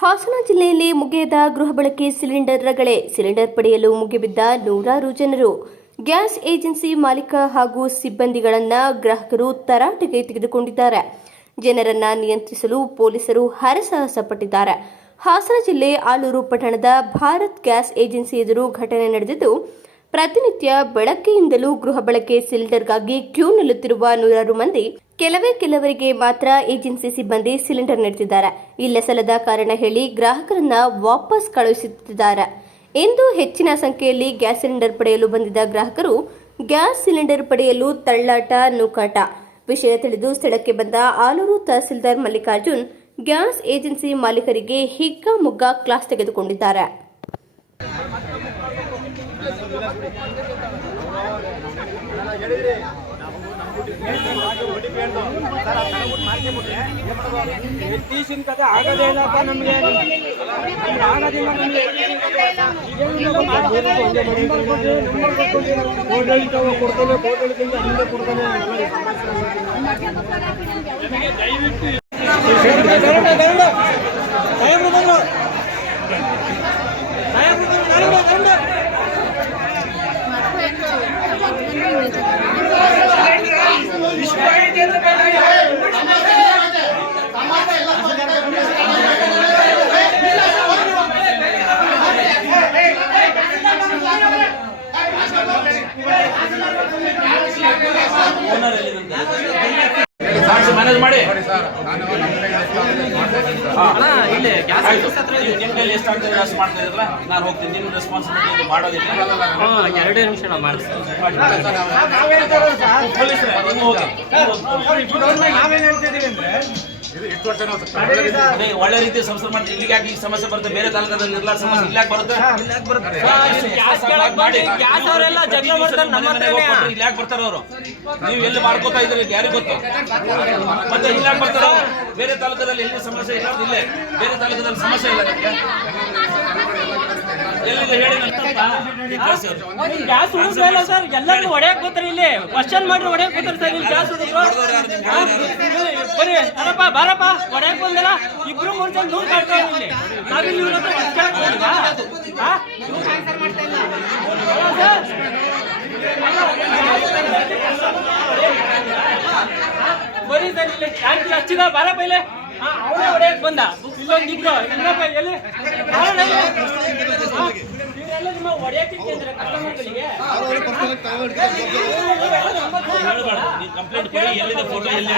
ಹಾಸನ ಜಿಲ್ಲೆಯಲ್ಲಿ ಮುಗಿಯದ ಗೃಹ ಬಳಕೆ ಸಿಲಿಂಡರ್ ರಗಳೆ. ಸಿಲಿಂಡರ್ ಪಡೆಯಲು ಮುಗಿಬಿದ್ದ ನೂರಾರು ಜನರು. ಗ್ಯಾಸ್ ಏಜೆನ್ಸಿ ಮಾಲೀಕ ಹಾಗೂ ಸಿಬ್ಬಂದಿಗಳನ್ನು ಗ್ರಾಹಕರು ತರಾಟೆಗೆ ತೆಗೆದುಕೊಂಡಿದ್ದಾರೆ. ಜನರನ್ನ ನಿಯಂತ್ರಿಸಲು ಪೊಲೀಸರು ಹರಸಾಹಸ ಪಟ್ಟಿದ್ದಾರೆ. ಹಾಸನ ಜಿಲ್ಲೆ ಆಲೂರು ಪಟ್ಟಣದ ಭಾರತ್ ಗ್ಯಾಸ್ ಏಜೆನ್ಸಿ ಎದುರು ಘಟನೆ ನಡೆದಿದ್ದು, ಪ್ರತಿನಿತ್ಯ ಬೆಳಗ್ಗೆಯಿಂದಲೂ ಗೃಹ ಬಳಕೆ ಸಿಲಿಂಡರ್ಗಾಗಿ ಕ್ಯೂ ನಿಲ್ಲುತ್ತಿರುವ ನೂರಾರು ಮಂದಿ ಕೆಲವರಿಗೆ ಮಾತ್ರ ಏಜೆನ್ಸಿ ಸಿಬ್ಬಂದಿ ಸಿಲಿಂಡರ್ ನೀಡುತ್ತಿದ್ದಾರೆ. ಇಲ್ಲಸಲ್ಲದ ಕಾರಣ ಹೇಳಿ ಗ್ರಾಹಕರನ್ನ ವಾಪಸ್ ಕಳುಹಿಸುತ್ತಿದ್ದಾರೆ. ಇಂದು ಹೆಚ್ಚಿನ ಸಂಖ್ಯೆಯಲ್ಲಿ ಗ್ಯಾಸ್ ಸಿಲಿಂಡರ್ ಪಡೆಯಲು ಬಂದಿದ್ದ ಗ್ರಾಹಕರು ಗ್ಯಾಸ್ ಸಿಲಿಂಡರ್ ಪಡೆಯಲು ತಳ್ಳಾಟ ನೂಕಾಟ. ವಿಷಯ ತಿಳಿದು ಸ್ಥಳಕ್ಕೆ ಬಂದ ಆಲೂರು ತಹಸೀಲ್ದಾರ್ ಮಲ್ಲಿಕಾರ್ಜುನ್ ಗ್ಯಾಸ್ ಏಜೆನ್ಸಿ ಮಾಲೀಕರಿಗೆ ಹಿಗ್ಗಾಮುಗ್ಗಾ ಕ್ಲಾಸ್ ತೆಗೆದುಕೊಂಡಿದ್ದಾರೆ. ತೀಸಿನ ಕತೆ ಆಗೋದೇನಪ್ಪ ನಮಗೆ ಆಗೋದಿಲ್ಲ. ಮ್ಯಾನೇಜ್ ಮಾಡಿ ನಾನು ಹೋಗ್ತೀನಿ. ನಿಮ್ಮ ರೆಸ್ಪಾನ್ಸಿಬಿಲಿಟಿ ಮಾಡೋದಿಲ್ಲ. 2 ನಿಮಿಷ ನಾವು ಮಾಡಿಸ್ತೀವಿ. ಒಳ್ಳೆ ರೀತಿ ಸಂಸ್ಥೆ ಮಾಡಿ ಇಲ್ಲಿಗೆ ಯಾಕೆ ಈ ಸಮಸ್ಯೆ ಬರುತ್ತೆ? ಬೇರೆ ತಾಲೂಕದಲ್ಲಿ ಇರಲ್ಲ ಸಮಸ್ಯೆ ಇಲ್ಲಾಕ್ ಬರುತ್ತೆ? ಇಲ್ಲಾಕ್ ಬರ್ತಾರ ಅವರು? ನೀವು ಎಲ್ಲಿ ಮಾಡ್ಕೋತಾ ಇದ್ರಿ ಯಾರಿಗೆ ಗೊತ್ತು? ಮತ್ತೆ ಇಲ್ಲಾಕ್ ಬರ್ತಾರ? ಬೇರೆ ತಾಲೂಕದಲ್ಲಿ ಎಲ್ಲಿ ಸಮಸ್ಯೆ ಇಲ್ಲ, ಇಲ್ಲೇ ಬೇರೆ ತಾಲೂಕದಲ್ಲಿ ಸಮಸ್ಯೆ ಇಲ್ಲ. ಎಲ್ಲಿದೆ ಹೇಳಿ? ಗ್ಯಾಸ್ ಹುಡುಗಲ್ಲ ಸರ್, ಎಲ್ಲರೂ ಹೊಡೆಯಕ್ ಬರ್ತಾರೆ. ಇಲ್ಲಿ ಕ್ವಶನ್ ಮಾಡ್ರಿ ಹೊಡೆಯಕ್ ಬರ್ತಾರೆ ಸರ್. ಇಲ್ಲಿ ಗ್ಯಾಸ್ ಹುಡುಗರು ಬರೀ ಅರಪ್ಪ ಬಾರಪ್ಪ ಹೊಡೆಯಕ್ ಬಂದಲ್ಲ. ಇಬ್ರು 3 ಜನ ದೂರ ಕಾಡ್ತಾರೆ. ಇಲ್ಲಿ ನಾವಿಲ್ಲಿ ಇವ್ರ ಹತ್ರ ಕೇಳಕ್ ಹೋಗಿದ್ವಾ? ಬರೀ ಸರ್ ಇಲ್ಲಿ ಟ್ಯಾಂಕಿ ಹಚ್ಚಿದ ಬಾರಪ್ಪ ಇಲ್ಲಿ. ಅವನೇ ಹೊಡೆಯಕ್ ಬಂದ. ಇಲ್ಲೊಂದು ಇಬ್ರು ಇನ್ನೊಬ್ಬ ಎಲ್ಲಿ ಇವರೆಲ್ಲ ನಿಮ್ಮ ಹೊಡೆಯಕ್ಕೆ ಕಸ್ಟಮರ್ಗಳಿಗೆ ಕಂಪ್ಲೇಂಟ್ ಕೊಡಿ. ಎಲ್ಲಿದೆ ಫೋಟೋ ಎಲ್ಲಿ